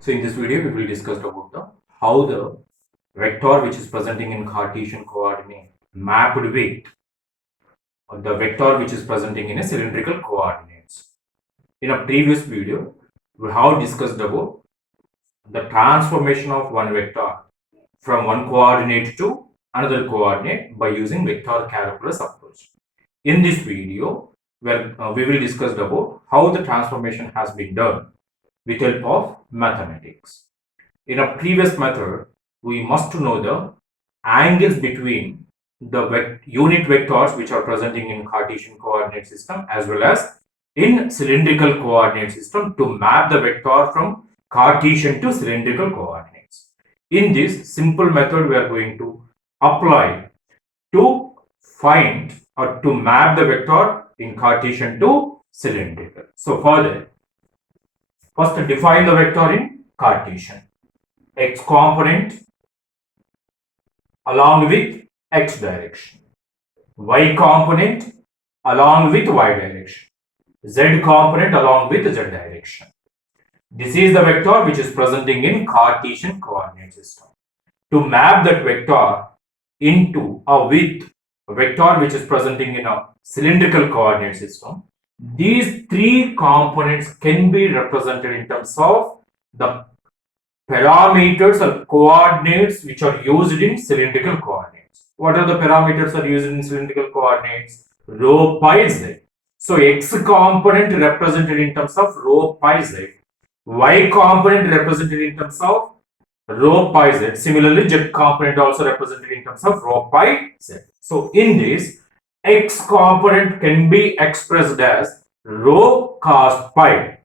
So in this video, we will discuss about how the vector which is presenting in Cartesian coordinate mapped with the vector which is presenting in a cylindrical coordinates. In a previous video, we have discussed about the transformation of one vector from one coordinate to another coordinate by using vector calculus approach. In this video, we will discuss about how the transformation has been done with help of mathematics. In a previous method, we must know the angles between the unit vectors which are presenting in Cartesian coordinate system as well as in cylindrical coordinate system to map the vector from Cartesian to cylindrical coordinates. In this simple method, we are going to apply to find or to map the vector in Cartesian to cylindrical. So further, first define the vector in Cartesian. X component along with x direction, y component along with y direction, z component along with z direction. This is the vector which is presenting in Cartesian coordinate system. To map that vector into a vector which is presenting in a cylindrical coordinate system, these three components can be represented in terms of the parameters or coordinates which are used in cylindrical coordinates. What are the parameters are used in cylindrical coordinates? Rho, pi, z. So x component represented in terms of rho, pi, z. Y component represented in terms of rho, pi, z. Similarly, z component also represented in terms of rho, pi, z. So in this, x component can be expressed as rho cos pi.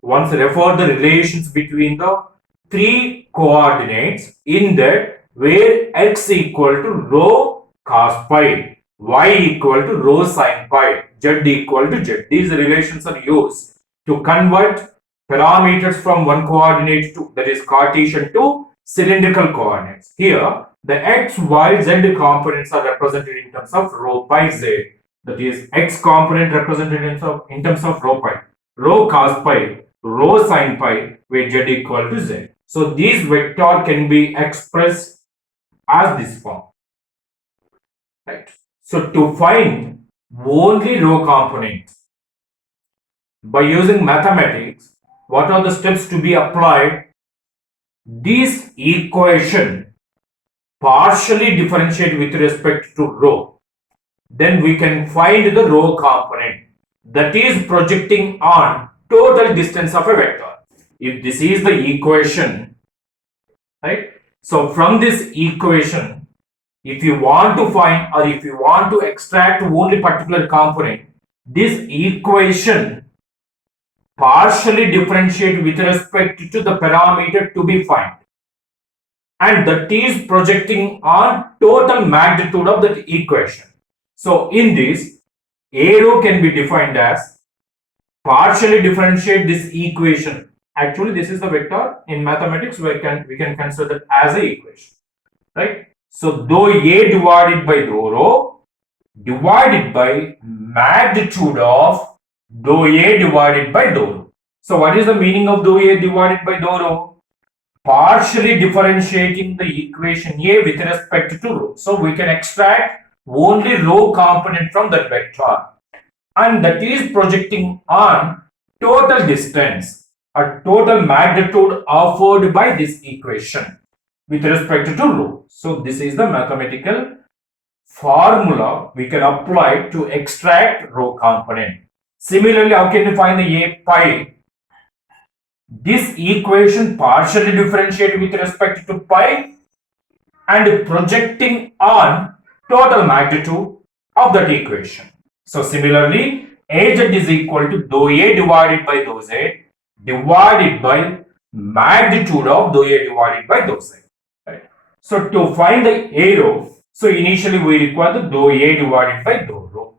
Once refer the relations between the three coordinates in that where x equal to rho cos pi, y equal to rho sin pi, z equal to z. These relations are used to convert parameters from one coordinate to, that is Cartesian, to cylindrical coordinates. Here the x, y, z components are represented in terms of rho pi z, that is x component represented in terms of rho pi, rho cos pi, rho sin pi, where z equal to z. So these vector can be expressed as this form, right? So to find only rho components by using mathematics, what are the steps to be applied? This equation partially differentiate with respect to rho. Then we can find the rho component that is projecting on total distance of a vector. If this is the equation, right? So from this equation, if you want to find or if you want to extract only particular component, this equation partially differentiate with respect to the parameter to be found, and that is projecting on total magnitude of that equation. So in this, arrow can be defined as partially differentiate this equation. Actually, this is the vector. In mathematics, we can consider that as a equation, right? So dou a divided by dou rho divided by magnitude of dou a divided by dou rho. So what is the meaning of dou a divided by dou rho? Partially differentiating the equation a with respect to rho. So we can extract only rho component from that vector, and that is projecting on total distance or total magnitude offered by this equation with respect to rho. So this is the mathematical formula we can apply to extract rho component. Similarly, how can you find the a pi? This equation partially differentiate with respect to pi and projecting on total magnitude of that equation. So similarly, az is equal to dou a divided by dou z divided by magnitude of dou a divided by dou z. Right? So to find the arrow, so initially we require the dou a divided by dou rho.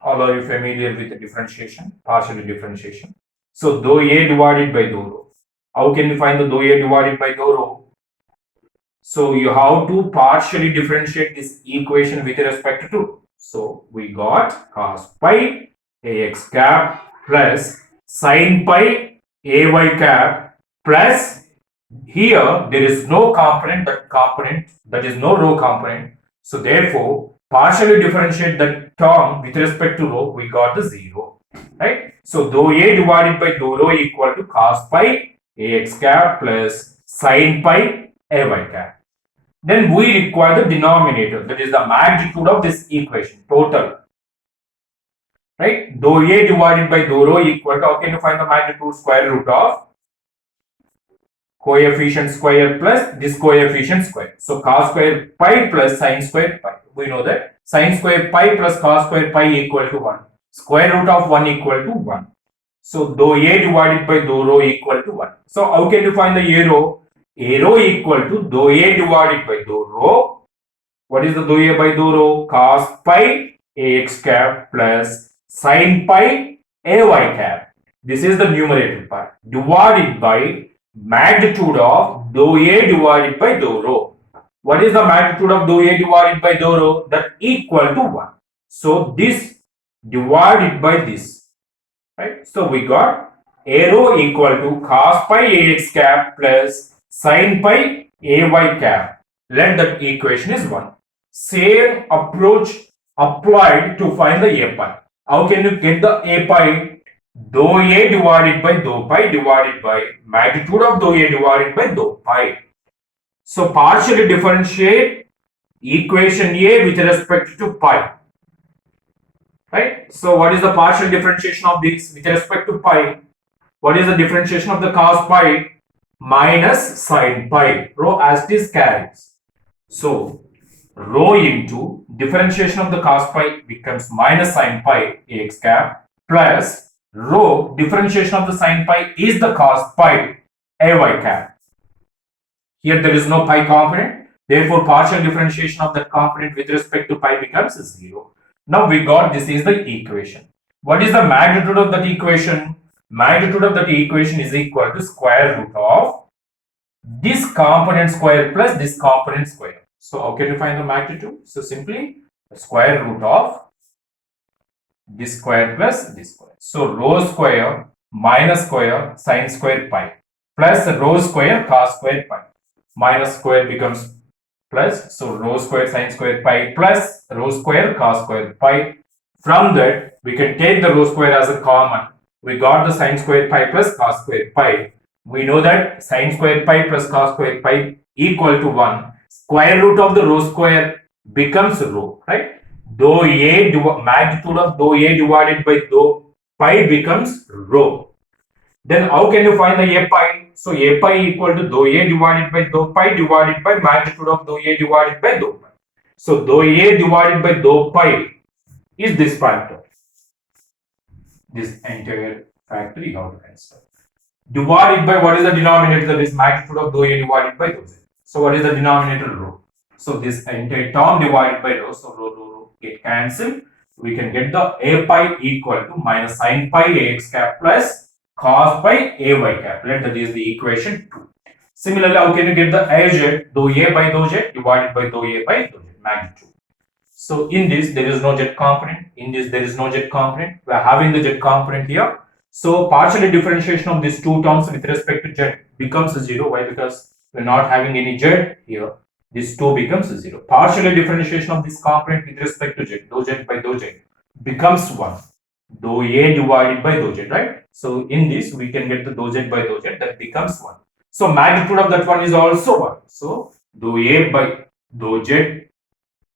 All are you familiar with the differentiation, partially differentiation? So dou a divided by dou rho. How can we find the dou a divided by dou rho? So you have to partially differentiate this equation with respect to. So we got cos pi ax cap plus sin pi ay cap plus here there is no component that is no rho component. So therefore, partially differentiate the term with respect to rho, we got the 0, right? So dou A divided by dou rho equal to cos pi ax cap plus sin pi ay cap. Then we require the denominator, that is the magnitude of this equation, total. Right? Dou A divided by dou rho equal to, how can you find the magnitude? Square root of coefficient square plus this coefficient square. So cos square pi plus sin square pi. We know that sin square pi plus cos square pi equal to 1. Square root of 1 equal to 1. So dou A divided by dou rho equal to 1. So how can you find the A rho? A rho equal to dou A divided by dou rho. What is the dou A by dou rho? Cos pi ax cap plus sin pi ay cap. This is the numerator part. Divided by magnitude of dou A divided by dou rho. What is the magnitude of dou A divided by dou rho? That equal to 1. So this divided by this. Right? So we got A rho equal to cos pi ax cap plus sin pi ay cap. Let that equation is 1. Same approach applied to find the A pi. How can you get the A pi? Dou A divided by dou pi divided by magnitude of dou A divided by dou pi. So partially differentiate equation A with respect to pi. Right? So what is the partial differentiation of this with respect to pi? What is the differentiation of the cos pi? Minus sin pi. Rho as it is carries. So rho into differentiation of the cos pi becomes minus sin pi ax cap plus rho differentiation of the sin pi is the cos pi ay cap. Here there is no pi component, therefore partial differentiation of that component with respect to pi becomes 0. Now we got this is the equation. What is the magnitude of that equation? Magnitude of that equation is equal to square root of this component square plus this component square. So how can you find the magnitude? So simply the square root of this square plus this square. So rho square minus square sin square pi plus rho square cos square pi. Minus square becomes plus. So rho square sin square pi plus rho square cos square pi. From that we can take the rho square as a common. We got the sin square pi plus cos square pi. We know that sin square pi plus cos square pi equal to 1. Square root of the rho square becomes rho, right? Dou A magnitude of dou A divided by dou pi becomes rho. Then how can you find the A pi? So A pi equal to dou A divided by dou pi divided by magnitude of dou A divided by dou pi. So dou A divided by dou pi is this factor. This entire factor you have to consider. Divided by what is the denominator? That is magnitude of dou A divided by dou Z. So what is the denominator? Rho. So this entire term divided by rho. So rho get cancelled. We can get the A pi equal to minus sin pi ax cap plus cos pi ay cap. Let that is the equation 2. Similarly, how can you get the Az? Dou A by dou Z divided by dou A by dou Z magnitude. So in this there is no Z component. In this there is no Z component. We are having the Z component here. So partially differentiation of these two terms with respect to Z becomes 0. Why? Because we are not having any Z here. This 2 becomes 0. Partially differentiation of this component with respect to Z, dou Z by dou Z becomes 1. Dou A divided by dou Z, right? So in this we can get the dou Z by dou Z, that becomes 1. So magnitude of that one is also 1. So dou A by dou Z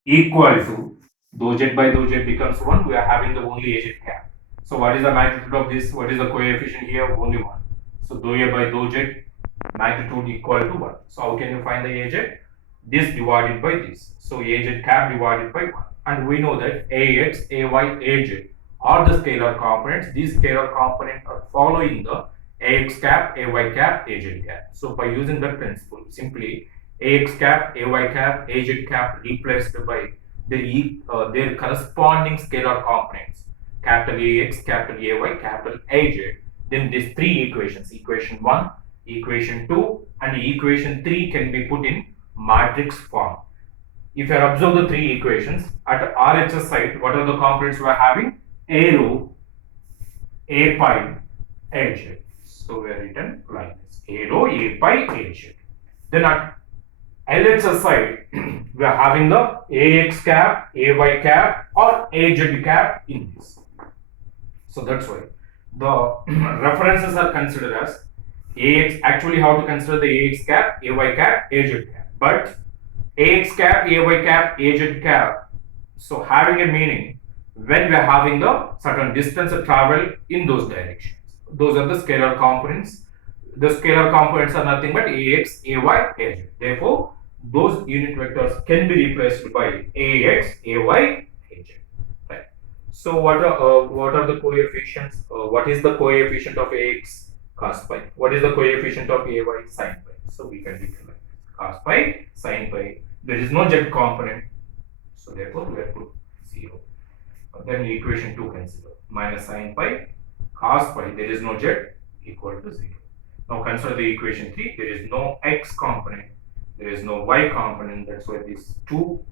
equal to dou Z by dou Z becomes 1. We are having the only Az cap. So what is the magnitude of this? What is the coefficient here? Only 1. So dou A by dou Z magnitude equal to 1. So how can you find the Az? This divided by this. So Az cap divided by 1. And we know that Ax, Ay, Az are the scalar components. These scalar components are following the Ax cap, Ay cap, Az cap. So by using that principle, simply Ax cap, Ay cap, Az cap replaced by their corresponding scalar components. Capital Ax, capital Ay, capital Az. Then these three equations, equation 1, equation 2 and equation 3 can be put in matrix form. If you observe the three equations, at RHS side, what are the components we are having? A rho, A pi, Az. So we are written like this: A rho A pi A z. Then at LHS side, we are having the AX cap, AY cap, or AZ cap in this. So that's why the references are considered as AX. Actually, how to consider the AX cap, AY cap, AZ cap. But AX cap, AY cap, AZ cap. So having a meaning when we are having the certain distance travel in those directions. Those are the scalar components. The scalar components are nothing but AX, AY, AZ. Therefore, those unit vectors can be replaced by AX, AY, AZ. Right. So what are the coefficients? What is the coefficient of AX? Cos pi. What is the coefficient of AY? Sin pi. So we can declare cos pi, sin pi. There is no z component, so therefore we have put 0. Then equation 2 consider minus sin pi, cos pi. There is no z equal to 0. Now consider the equation 3. There is no x component. There is no y component. That's why these two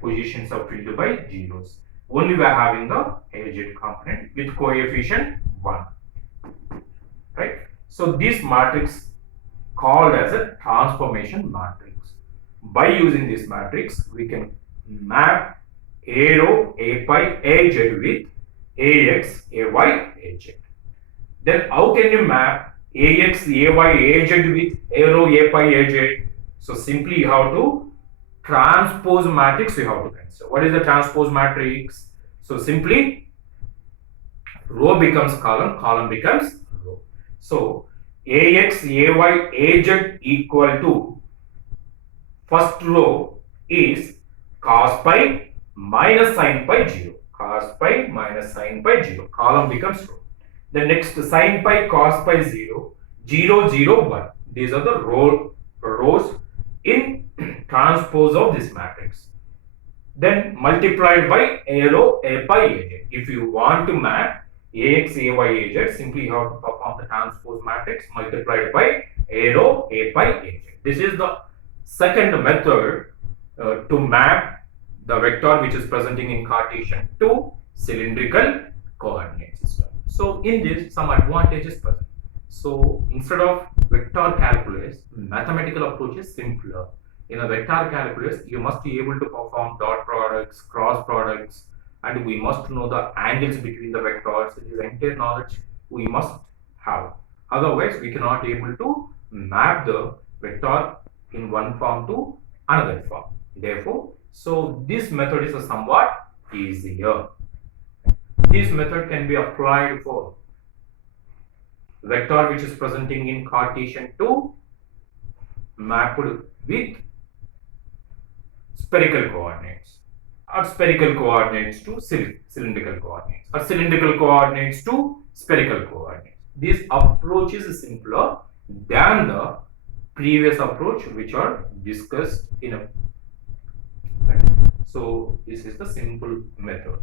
positions are filled by zeros. Only we are having the AZ component with coefficient 1. Right. So this matrix called as a transformation matrix. By using this matrix, we can map A rho A pi AZ with AX, AY, AZ. Then how can you map AX, AY, AZ with A rho A pi AZ? So simply you have to transpose matrix you have to consider. What is the transpose matrix? So simply row becomes column, column becomes row. So AX, AY, AZ equal to first row is cos pi minus sin pi 0. Cos pi minus sin pi 0. Column becomes row. The next sin pi cos pi 0, 0, 0, 1. These are the rows in transpose of this matrix. Then multiplied by A rho A pi AZ. If you want to map AX, AY, AZ, simply you have to perform the transpose matrix multiplied by A rho A pi AZ. This is the second method to map the vector which is presenting in Cartesian to cylindrical coordinate system. So in this, some advantages present. So instead of vector calculus, mathematical approach is simpler. In a vector calculus, you must be able to perform dot products, cross products, and we must know the angles between the vectors. This entire knowledge we must have. Otherwise, we cannot able to map the vector in one form to another form. Therefore, so this method is a somewhat easier. This method can be applied for vector which is presenting in Cartesian to mapped with spherical coordinates, or spherical coordinates to cylindrical coordinates, or cylindrical coordinates to spherical coordinates. This approach is simpler than the previous approach which are discussed in a. So this is the simple method.